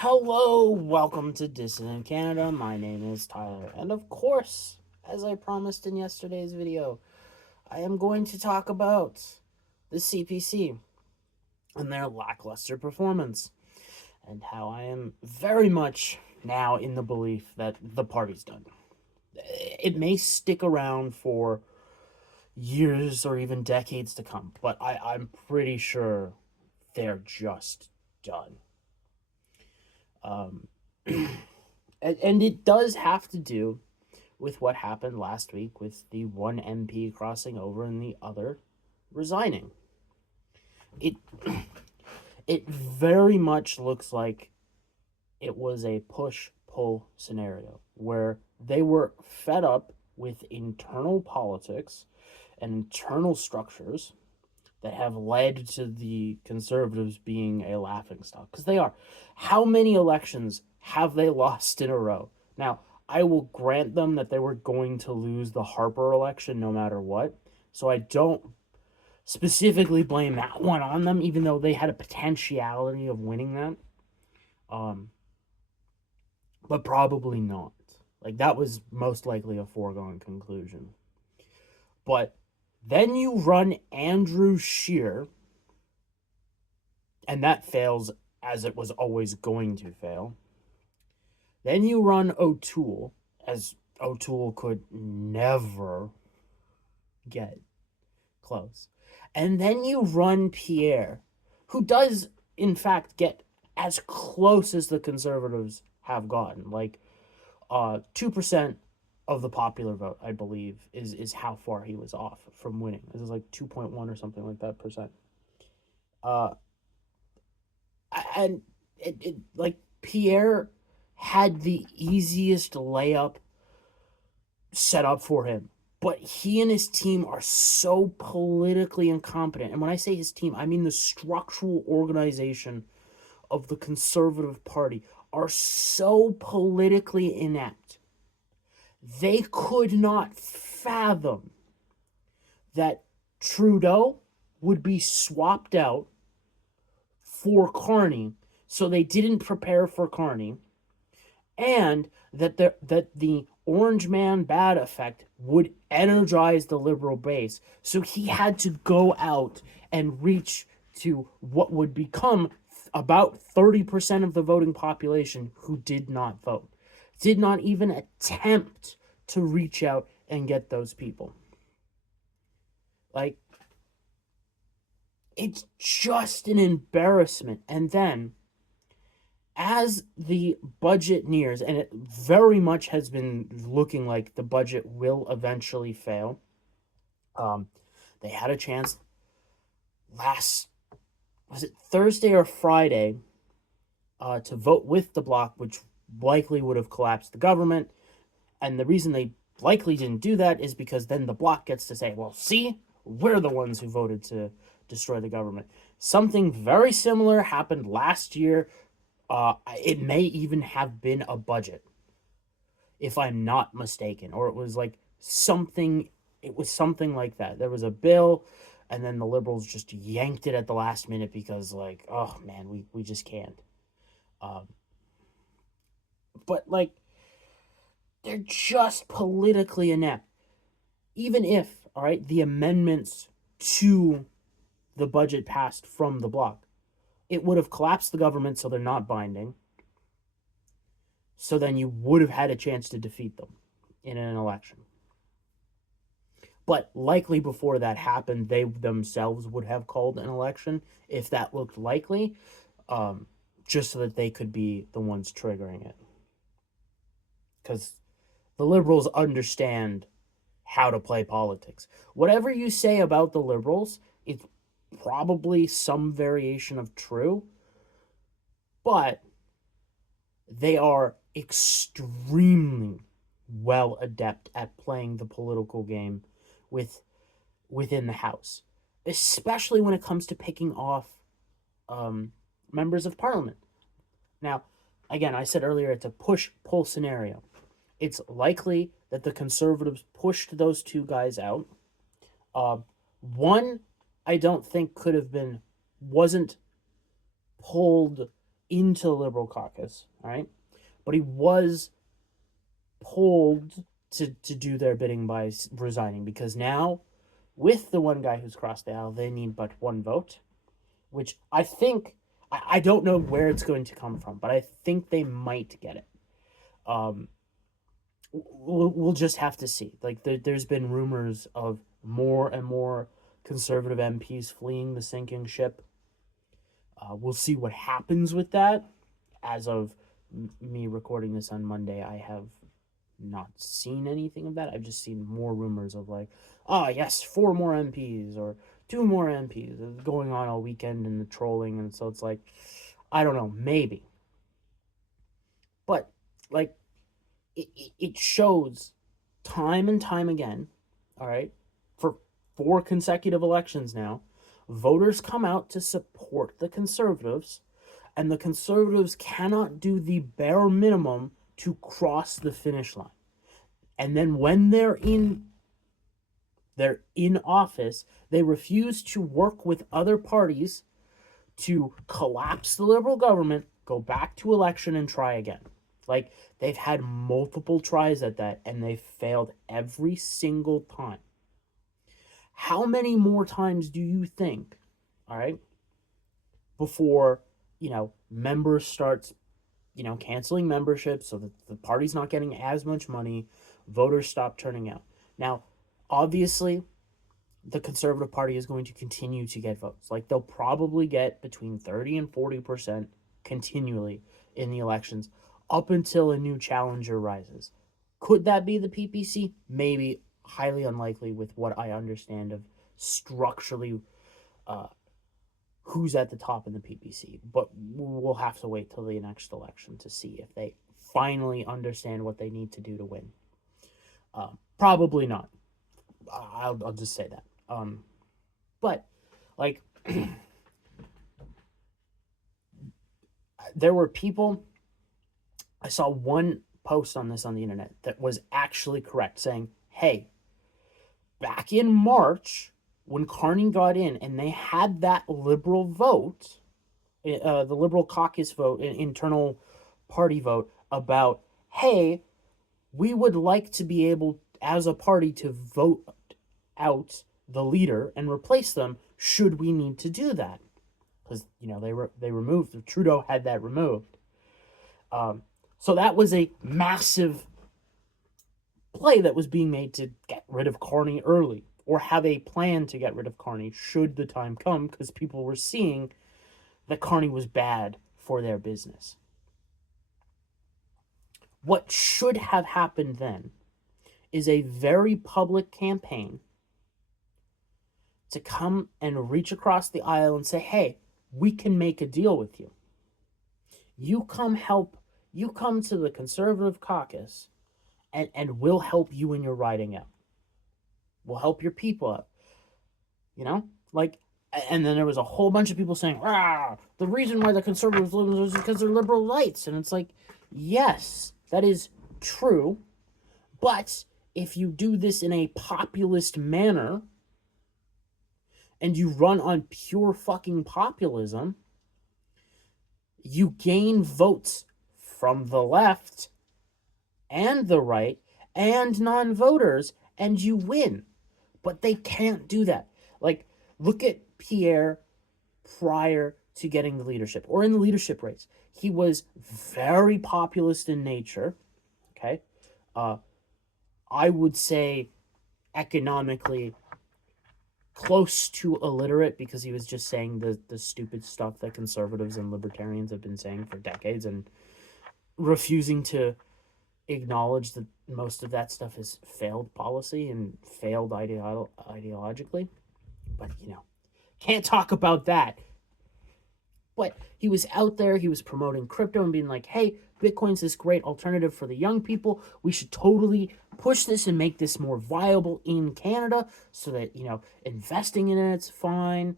Hello, welcome to Dissident Canada. My name is Tyler, and of course, as I promised in yesterday's video, I am going to talk about the CPC and their lackluster performance, and how I am very much now in the belief that the party's done. It may stick around for years or even decades to come, but I'm pretty sure they're just done. Um, and it does have to do with what happened last week with the one MP crossing over and the other resigning. It it very much looks like it was a push-pull scenario where they were fed up with internal politics and internal structures that have led to the Conservatives being a laughingstock, because they are. How many elections have they lost in a row? Now, I will grant them that they were going to lose the Harper election no matter what, so I don't specifically blame that one on them, even though they had a potentiality of winning that. Um, but probably not. Like, that was most likely a foregone conclusion. But then you run Andrew Scheer, and that fails as it was always going to fail. Then you run O'Toole, as O'Toole could never get close. And then you run Pierre, who does, in fact, get as close as the Conservatives have gotten. Like, 2% of the popular vote, I believe, is how far he was off from winning. This is like 2.1 or something like that percent. Uh, and it like Pierre had the easiest layup set up for him, but he and his team are so politically incompetent. And when I say his team, I mean the structural organization of the Conservative Party are so politically inept. They could not fathom that Trudeau would be swapped out for Carney, so they didn't prepare for Carney, and that the Orange Man bad effect would energize the Liberal base. So he had to go out and reach to what would become about 30% of the voting population who did not vote, did not even attempt to reach out and get those people. Like, it's just an embarrassment. And then, as the budget nears, and it very much has been looking like the budget will eventually fail, they had a chance was it Thursday or Friday, to vote with the Bloc, which likely would have collapsed the government. And the reason they likely didn't do that is because then the Bloc gets to say, well, see, we're the ones who voted to destroy the government. Something very similar happened last year. It may even have been a budget, if I'm not mistaken, or it was something like that. There was a bill, and then the Liberals just yanked it at the last minute because, like, oh man, we just can't. But like, they're just politically inept. Even if, all right, the amendments to the budget passed from the Bloc, it would have collapsed the government, so they're not binding. So then you would have had a chance to defeat them in an election. But likely before that happened, they themselves would have called an election if that looked likely, just so that they could be the ones triggering it. Because the Liberals understand how to play politics. Whatever you say about the Liberals, it's probably some variation of true, but they are extremely well adept at playing the political game within the House, especially when it comes to picking off members of Parliament. Now, again, I said earlier it's a push-pull scenario. It's likely that the Conservatives pushed those two guys out. One, I don't think wasn't pulled into the Liberal caucus, all right? But he was pulled to do their bidding by resigning, because now, with the one guy who's crossed the aisle, they need but one vote, which I think, I don't know where it's going to come from, but I think they might get it. We'll just have to see. Like, there's been rumors of more and more conservative MPs fleeing the sinking ship. We'll see what happens with that. As of me recording this on Monday, I have not seen anything of that. I've just seen more rumors of like, oh yes, 4 more MPs or 2 more MPs going on all weekend and the trolling, and so it's like, I don't know, maybe. But like, it shows time and time again, all right, for 4 consecutive elections now, voters come out to support the conservatives, and the conservatives cannot do the bare minimum to cross the finish line. And then when they're in office, they refuse to work with other parties to collapse the Liberal government, go back to election, and try again. Like, they've had multiple tries at that, and they've failed every single time. How many more times do you think, all right, before, members starts, canceling membership so that the party's not getting as much money, voters stop turning out? Now, obviously, the Conservative Party is going to continue to get votes. Like, they'll probably get between 30 and 40% continually in the elections up until a new challenger rises. Could that be the PPC? Maybe. Highly unlikely with what I understand of structurally who's at the top in the PPC. But we'll have to wait till the next election to see if they finally understand what they need to do to win. Probably not. I'll just say that. But like, there were people. I saw one post on this on the internet that was actually correct, saying, "Hey, back in March when Carney got in and they had that Liberal vote, the Liberal caucus vote, an internal party vote about, hey, we would like to be able, as a party, to vote out the leader and replace them should we need to do that." Because, they removed, Trudeau had that removed. So that was a massive play that was being made to get rid of Carney early, or have a plan to get rid of Carney should the time come, because people were seeing that Carney was bad for their business. What should have happened then is a very public campaign to come and reach across the aisle and say, hey, we can make a deal with you. You come to the Conservative caucus, and we'll help you in your riding out. We'll help your people out. And then there was a whole bunch of people saying, the reason why the Conservatives lose is because they're liberal lights. And it's like, yes, that is true. But if you do this in a populist manner, and you run on pure fucking populism, you gain votes from the left and the right and non-voters, and you win. But they can't do that. Like, look at Pierre prior to getting the leadership, or in the leadership race. He was very populist in nature, okay? I would say economically close to illiterate, because he was just saying the stupid stuff that conservatives and libertarians have been saying for decades, and refusing to acknowledge that most of that stuff is failed policy and failed ideologically. But, can't talk about that. But he was out there, he was promoting crypto and being like, hey, Bitcoin's this great alternative for the young people. We should totally push this and make this more viable in Canada so that, investing in it's fine.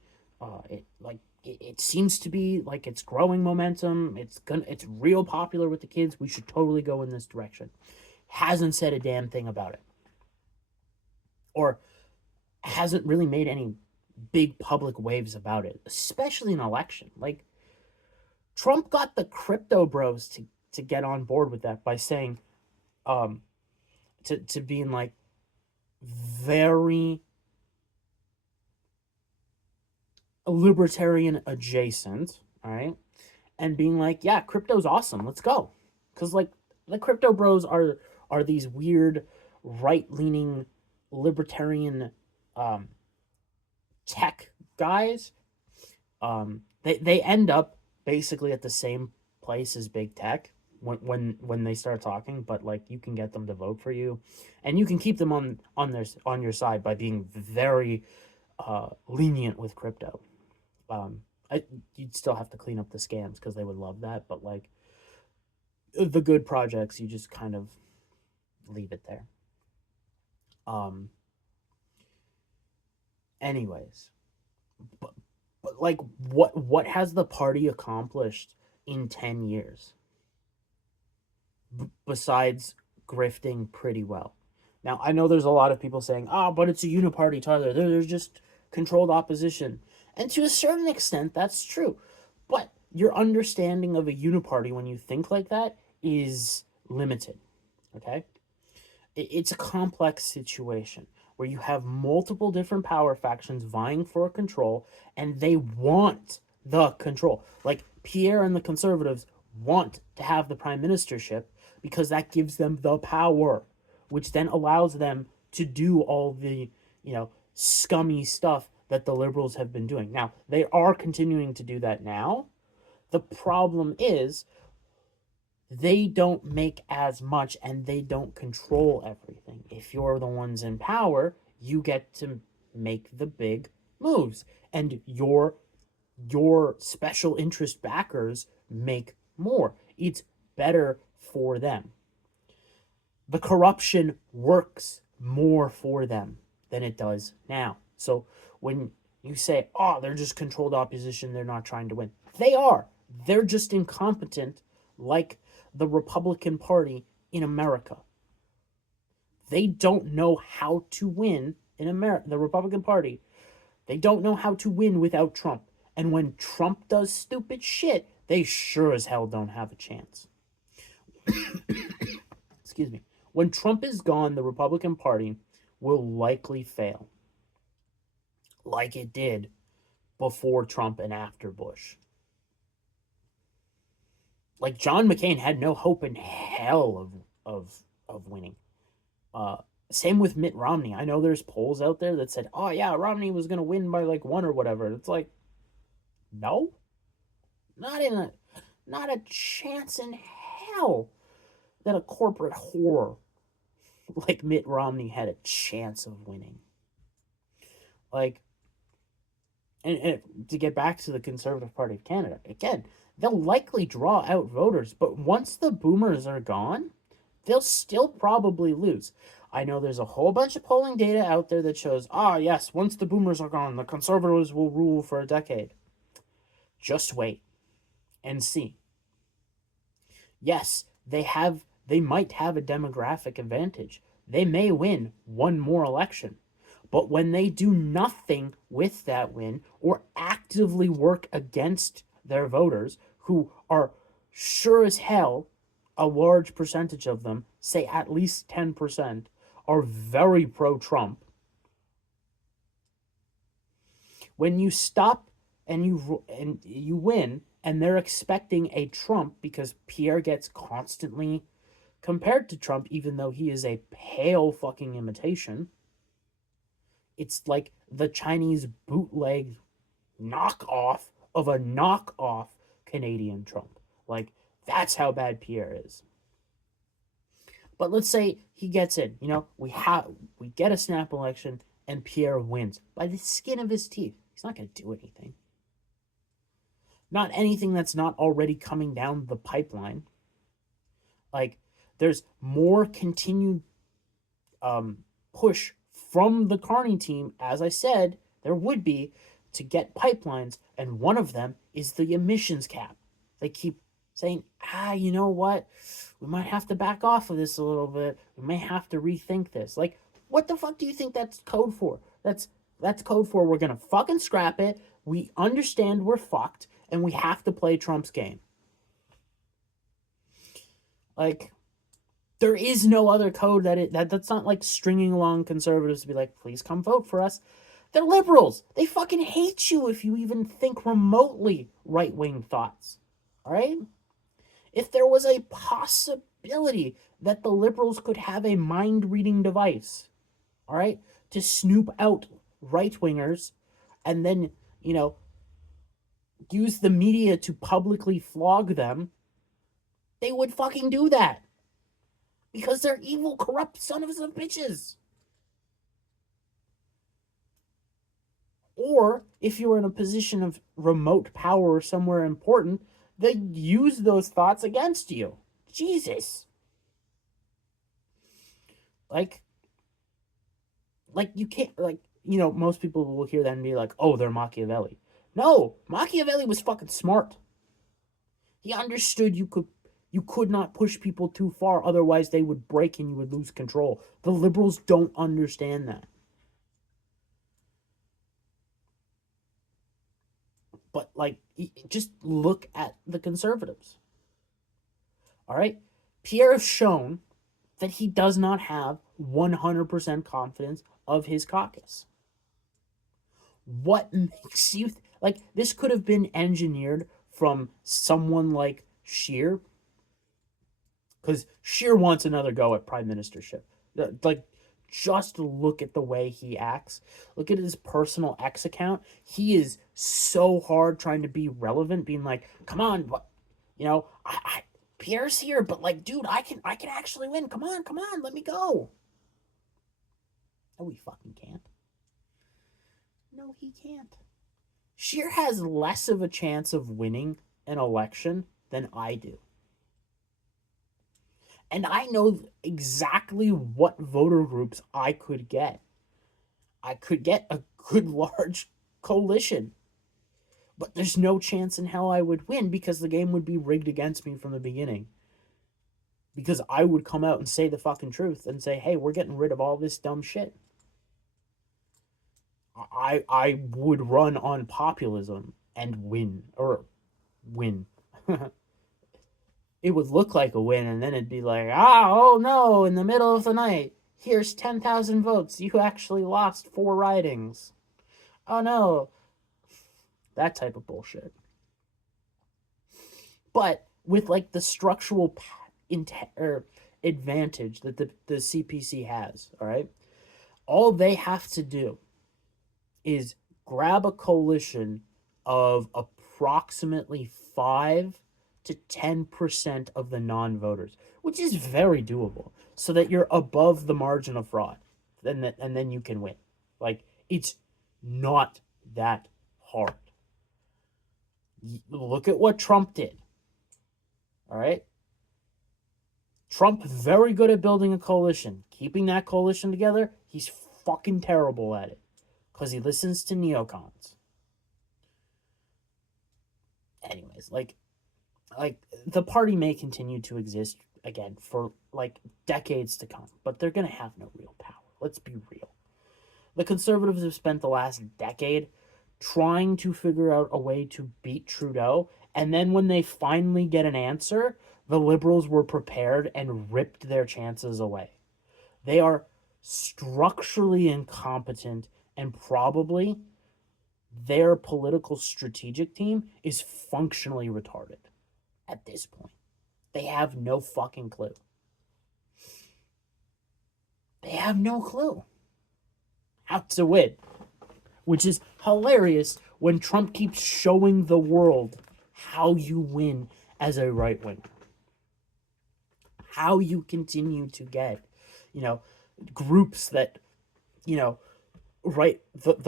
It seems to be like it's growing momentum. It's real popular with the kids. We should totally go in this direction. Hasn't said a damn thing about it. Or hasn't really made any big public waves about it, especially in an election. Like, Trump got the crypto bros to get on board with that by saying, um, to being like very libertarian adjacent, all right, and being like, yeah, crypto's awesome, let's go, because like the crypto bros are these weird right leaning libertarian um, tech guys. They end up basically at the same place as big tech when they start talking, but like you can get them to vote for you, and you can keep them on your side by being very lenient with crypto. Um, you'd still have to clean up the scams because they would love that, but like the good projects, you just kind of leave it there. Um, anyways, but, but like what has the party accomplished in 10 years besides grifting pretty well? Now, I know there's a lot of people saying, "Oh, but it's a uniparty, Tyler. There's just controlled opposition." And to a certain extent, that's true. But your understanding of a uniparty when you think like that is limited, okay? It's a complex situation where you have multiple different power factions vying for control, and they want the control. Like Pierre and the conservatives want to have the prime ministership because that gives them the power, which then allows them to do all the, scummy stuff that the liberals have been doing. Now, they are continuing to do that now. The problem is they don't make as much and they don't control everything. If you're the ones in power, you get to make the big moves, and your special interest backers make more. It's better for them. The corruption works more for them than it does now. So when you say, "Oh, they're just controlled opposition, they're not trying to win," they are. They're just incompetent, like the Republican Party in America. They don't know how to win in America. The Republican Party, they don't know how to win without Trump. And when Trump does stupid shit, they sure as hell don't have a chance. Excuse me. When Trump is gone, the Republican Party will likely fail, like it did before Trump and after Bush. Like John McCain had no hope in hell of winning. Uh, Same with Mitt Romney. I know there's polls out there that said, "Oh yeah, Romney was gonna win by like one or whatever." It's like, no, not in a, not a chance in hell that a corporate whore like Mitt Romney had a chance of winning. Like, and to get back to the Conservative Party of Canada, again, they'll likely draw out voters, but once the boomers are gone, they'll still probably lose. I know there's a whole bunch of polling data out there that shows, yes, once the boomers are gone, the conservatives will rule for a decade. Just wait and see. Yes, they might have a demographic advantage. They may win one more election. But when they do nothing with that win or actively work against their voters, who are sure as hell, a large percentage of them, say at least 10%, are very pro-Trump. When you stop and you win, and they're expecting a Trump because Pierre gets constantly compared to Trump, even though he is a pale fucking imitation. It's like the Chinese bootleg knockoff of a knockoff Canadian Trump. Like, that's how bad Pierre is. But let's say he gets in. We get a snap election and Pierre wins by the skin of his teeth. He's not going to do anything. Not anything that's not already coming down the pipeline. Like, there's more continued push from the Carney team, as I said, there would be, to get pipelines, and one of them is the emissions cap. They keep saying, you know what? We might have to back off of this a little bit. We may have to rethink this. Like, what the fuck do you think that's code for? That's code for we're gonna fucking scrap it. We understand we're fucked, and we have to play Trump's game. Like, there is no other code that's not like stringing along conservatives to be like, please come vote for us. They're liberals. They fucking hate you if you even think remotely right-wing thoughts. All right? If there was a possibility that the liberals could have a mind-reading device, all right, to snoop out right-wingers and then, use the media to publicly flog them, they would fucking do that. Because they're evil, corrupt sons of bitches. Or if you're in a position of remote power or somewhere important, they use those thoughts against you. Jesus. Like you can't, most people will hear that and be like, oh, they're Machiavelli. No, Machiavelli was fucking smart. He understood you could not push people too far, otherwise they would break and you would lose control. The liberals don't understand that. But, just look at the conservatives. All right? Pierre has shown that he does not have 100% confidence of his caucus. What makes you... this could have been engineered from someone like Scheer, because Scheer wants another go at prime ministership. Just look at the way he acts. Look at his personal X account. He is so hard trying to be relevant, being like, come on, what, Pierre's here, but dude, I can actually win. Come on, let me go. No, he fucking can't. No, he can't. Scheer has less of a chance of winning an election than I do. And I know exactly what voter groups I could get. I could get a good large coalition. But there's no chance in hell I would win because the game would be rigged against me from the beginning. Because I would come out and say the fucking truth and say, hey, we're getting rid of all this dumb shit. I would run on populism and win. Or win. It would look like a win, and then it'd be like, oh no, in the middle of the night, here's 10,000 votes. You actually lost 4 ridings. Oh no. That type of bullshit. But with the structural advantage that the CPC has, all right, all they have to do is grab a coalition of approximately 5 to 10% of the non-voters, which is very doable, so that you're above the margin of fraud, and then you can win. It's not that hard. Look at what Trump did. All right? Trump, very good at building a coalition. Keeping that coalition together, he's fucking terrible at it. Because he listens to neocons. Anyways, the party may continue to exist again for decades to come, but they're going to have no real power. Let's be real. The conservatives have spent the last decade trying to figure out a way to beat Trudeau, and then when they finally get an answer, the liberals were prepared and ripped their chances away. They are structurally incompetent, and probably their political strategic team is functionally retarded. At this point, they have no fucking clue. They have no clue how to win, which is hilarious when Trump keeps showing the world how you win as a right winger, how you continue to get, groups that, the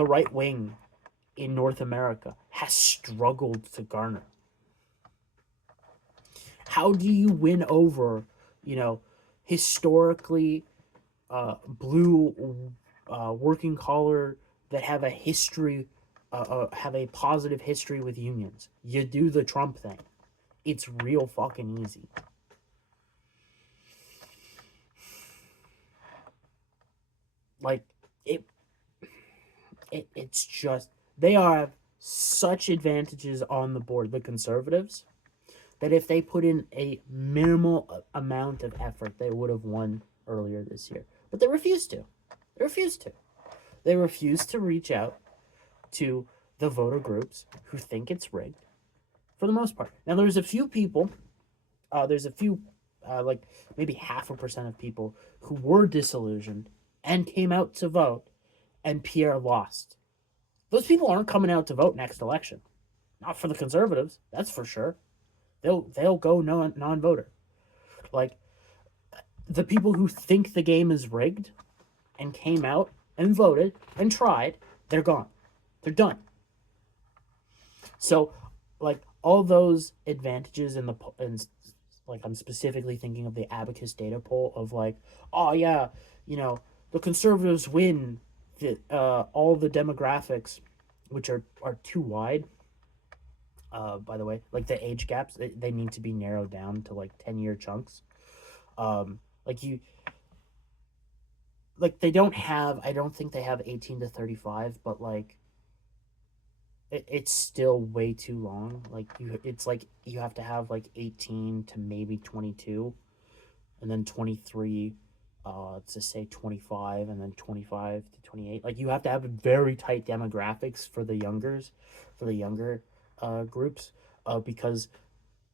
right wing in North America has struggled to garner. How do you win over, historically blue working collar that have a history, have a positive history with unions? You do the Trump thing. It's real fucking easy. It's just, they have such advantages on the board, the conservatives, that if they put in a minimal amount of effort, they would have won earlier this year. But they refused to. They refused to. They refused to reach out to the voter groups who think it's rigged for the most part. Now, there's a few people, like maybe 0.5% of people who were disillusioned and came out to vote, and Pierre lost. Those people aren't coming out to vote next election. Not for the Conservatives, that's for sure. They'll go non-voter. Like, the people who think the game is rigged and came out and voted and tried, they're gone. They're done. So, like, all those advantages like, I'm specifically thinking of the Abacus data poll of like, oh yeah, the Conservatives win all the demographics, which are too wide. By the way, like the age gaps, they need to be narrowed down to like 10-year chunks. They don't have, I don't think they have 18 to 35, but like it's still way too long. Like it's like you have to have like 18 to maybe 22, and then 23 to say 25, and then 25 to 28. Like you have to have very tight demographics for the younger groups, because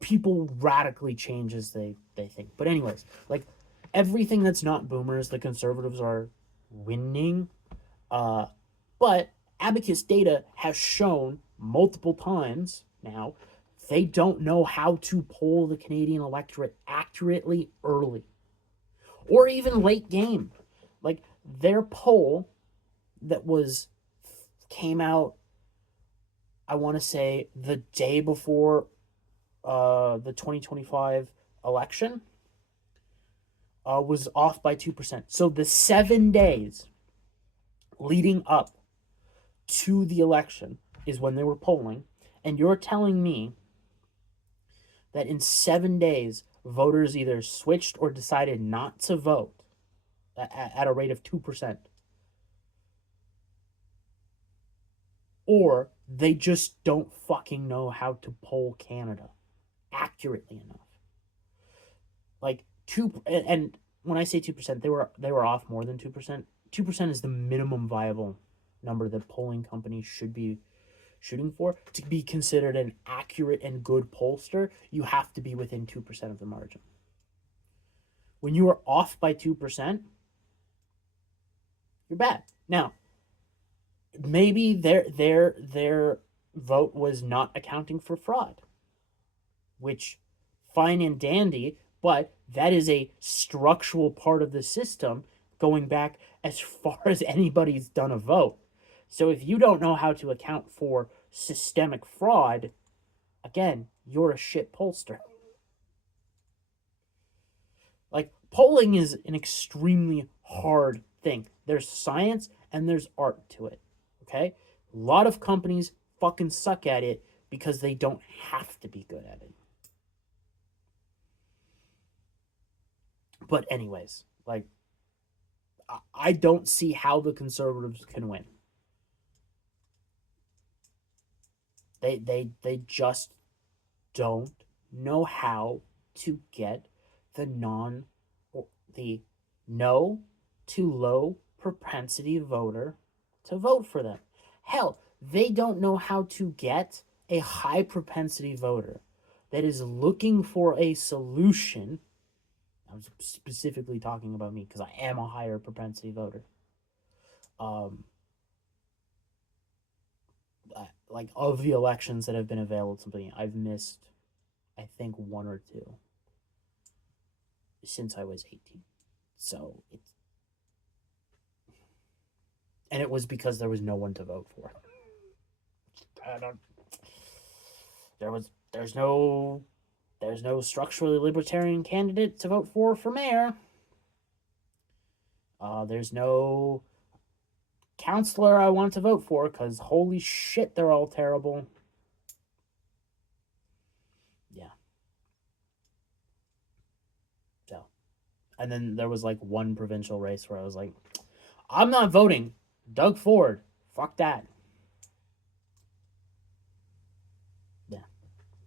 people radically change as they think. But anyways, like everything that's not boomers, the Conservatives are winning. But Abacus data has shown multiple times now they don't know how to poll the Canadian electorate accurately early or even late game. Like their poll that came out, I want to say the day before the 2025 election, was off by 2%. So the 7 days leading up to the election is when they were polling, and you're telling me that in 7 days voters either switched or decided not to vote at a rate of 2%, or they just don't fucking know how to poll Canada accurately enough. Like and when I say 2%, they were off more than 2%. 2% is the minimum viable number that polling companies should be shooting for. To be considered an accurate and good pollster, you have to be within 2% of the margin. When you are off by 2%, you're bad. Now, maybe their vote was not accounting for fraud, which fine and dandy, but that is a structural part of the system going back as far as anybody's done a vote. So if you don't know how to account for systemic fraud, again, you're a shit pollster. Like, polling is an extremely hard thing. There's science and there's art to it, okay? A lot of companies fucking suck at it because they don't have to be good at it. But anyways, like, I don't see how the Conservatives can win. They just don't know how to get the no to low propensity voter to vote for them. Hell, they don't know how to get a high propensity voter that is looking for a solution. I'm specifically talking about me because I am a higher propensity voter. Like, of the elections that have been available to me, I've missed, I think, 1 or 2 since I was 18. So and it was because there was no one to vote for. There's no structurally libertarian candidate to vote for mayor. There's no counselor I want to vote for because holy shit, they're all terrible. Yeah. So, and then there was like one provincial race where I was like, I'm not voting. Doug Ford. Fuck that. Yeah.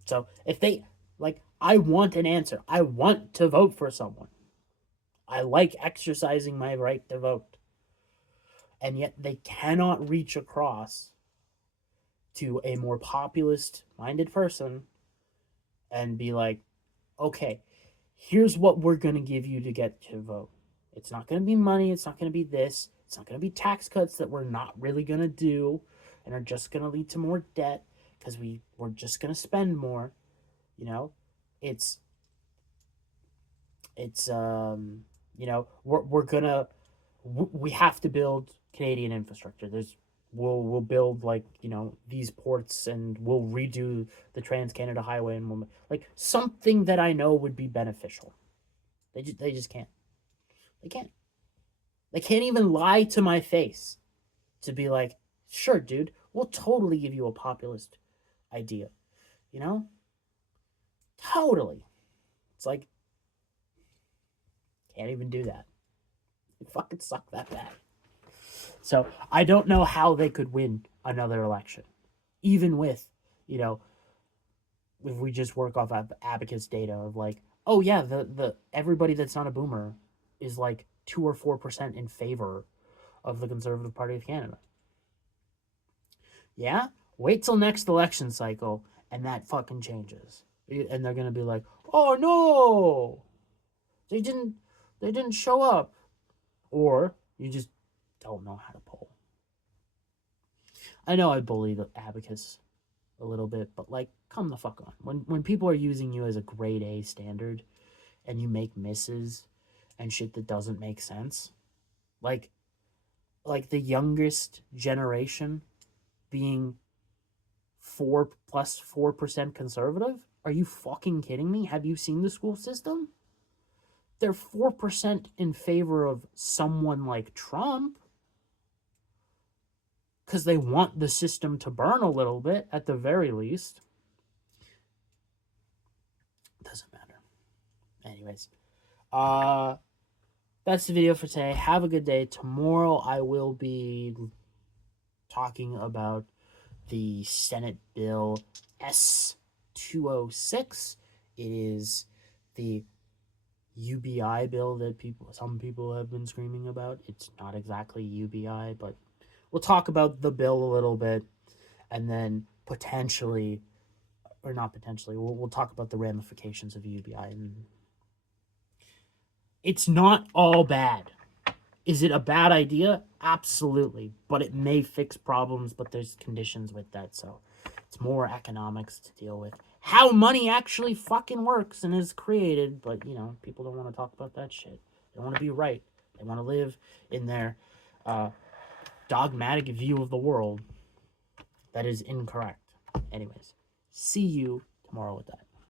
So if they, like, I want an answer. I want to vote for someone. I like exercising my right to vote. And yet they cannot reach across to a more populist minded person and be like, okay, here's what we're going to give you to get to vote. It's not going to be money. It's not going to be this. It's not going to be tax cuts that we're not really going to do and are just going to lead to more debt because we're just going to spend more. You know, it's we're gonna we have to build Canadian infrastructure. We'll build like these ports and we'll redo the Trans Canada Highway and we'll like something that I know would be beneficial. They just can't. They can't. They can't even lie to my face to be like, sure, dude, we'll totally give you a populist idea. You know, totally. It's like can't even do that. They fucking suck that bad. So I don't know how they could win another election, even with, if we just work off of Abacus data of like, oh yeah, the everybody that's not a boomer is like 2 or 4% in favor of the Conservative Party of Canada. Yeah, wait till next election cycle and that fucking changes, and they're gonna be like, oh no, they didn't show up, or you just don't know how to poll. I know I bully the Abacus a little bit, but like, come the fuck on. When people are using you as a grade A standard and you make misses and shit that doesn't make sense, like the youngest generation being 4% conservative, are you fucking kidding me? Have you seen the school system? They're 4% in favor of someone like Trump because they want the system to burn a little bit at the very least. Doesn't matter. Anyways, that's the video for today. Have a good day. Tomorrow I will be talking about the Senate Bill S-206. It is the UBI bill that some people have been screaming about. It's not exactly UBI, but we'll talk about the bill a little bit, and then potentially, or not potentially, we'll talk about the ramifications of UBI. And it's not all bad. Is it a bad idea? Absolutely. But it may fix problems, but there's conditions with that, so it's more economics to deal with. How money actually fucking works and is created, but, people don't want to talk about that shit. They want to be right. They want to live in their dogmatic view of the world that is incorrect. Anyways, see you tomorrow with that.